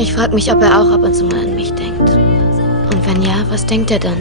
Ich frag mich, ob er auch ab und zu mal an mich denkt. Und wenn ja, was denkt er dann?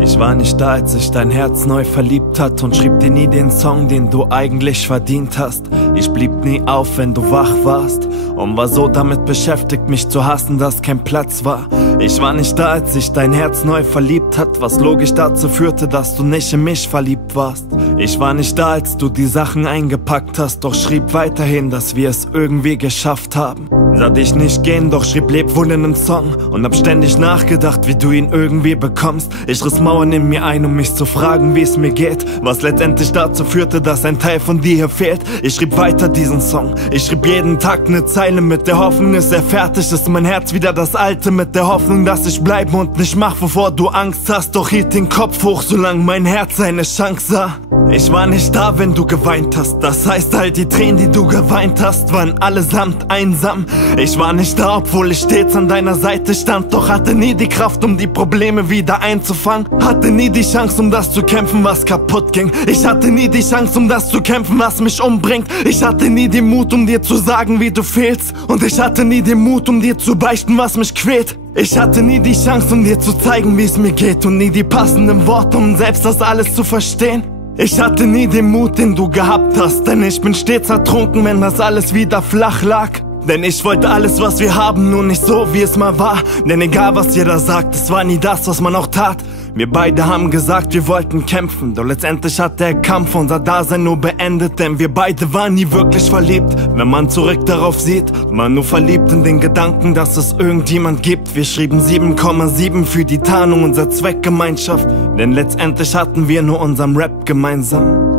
Ich war nicht da, als sich dein Herz neu verliebt hat und schrieb dir nie den Song, den du eigentlich verdient hast. Ich blieb nie auf, wenn du wach warst und war so damit beschäftigt, mich zu hassen, dass kein Platz war. Ich war nicht da, als sich dein Herz neu verliebt hat, was logisch dazu führte, dass du nicht in mich verliebt warst. Ich war nicht da, als du die Sachen eingepackt hast, doch schrieb weiterhin, dass wir es irgendwie geschafft haben. Sah dich nicht gehen, doch schrieb leb wohl in nem Song und hab ständig nachgedacht, wie du ihn irgendwie bekommst. Ich riss Mauern in mir ein, um mich zu fragen, wie es mir geht, was letztendlich dazu führte, dass ein Teil von dir hier fehlt. Ich schrieb weiter diesen Song, ich schrieb jeden Tag ne Zeile mit der Hoffnung, ist er fertig, ist mein Herz wieder das alte, mit der Hoffnung, dass ich bleibe und nicht mach, wovor du Angst hast. Doch hielt den Kopf hoch, solange mein Herz eine Chance sah. Ich war nicht da, wenn du geweint hast, das heißt, all die Tränen, die du geweint hast, waren allesamt einsam. Ich war nicht da, obwohl ich stets an deiner Seite stand, doch hatte nie die Kraft, um die Probleme wieder einzufangen. Hatte nie die Chance, um das zu kämpfen, was kaputt ging. Ich hatte nie die Chance, um das zu kämpfen, was mich umbringt. Ich hatte nie den Mut, um dir zu sagen, wie du fehlst. Und ich hatte nie den Mut, um dir zu beichten, was mich quält. Ich hatte nie die Chance, um dir zu zeigen, wie es mir geht, und nie die passenden Worte, um selbst das alles zu verstehen. Ich hatte nie den Mut, den du gehabt hast, denn ich bin stets ertrunken, wenn das alles wieder flach lag. Denn ich wollte alles, was wir haben, nur nicht so, wie es mal war. Denn egal, was jeder sagt, es war nie das, was man auch tat. Wir beide haben gesagt, wir wollten kämpfen, doch letztendlich hat der Kampf unser Dasein nur beendet. Denn wir beide waren nie wirklich verliebt. Wenn man zurück darauf sieht, man nur verliebt in den Gedanken, dass es irgendjemand gibt. Wir schrieben 7,7 für die Tarnung unserer Zweckgemeinschaft, denn letztendlich hatten wir nur unseren Rap gemeinsam.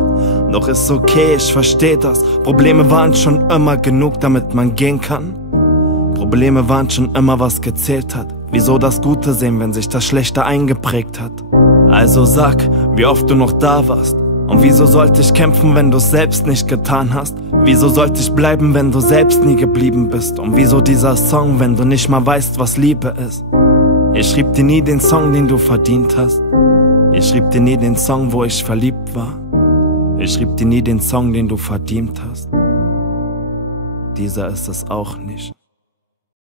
Doch ist okay, ich versteh das. Probleme waren schon immer genug, damit man gehen kann. Probleme waren schon immer, was gezählt hat. Wieso das Gute sehen, wenn sich das Schlechte eingeprägt hat? Also sag, wie oft du noch da warst. Und wieso sollte ich kämpfen, wenn du's selbst nicht getan hast? Wieso sollte ich bleiben, wenn du selbst nie geblieben bist? Und wieso dieser Song, wenn du nicht mal weißt, was Liebe ist? Ich schrieb dir nie den Song, den du verdient hast. Ich schrieb dir nie den Song, wo ich verliebt war. Ich schrieb dir nie den Song, den du verdient hast. Dieser ist es auch nicht.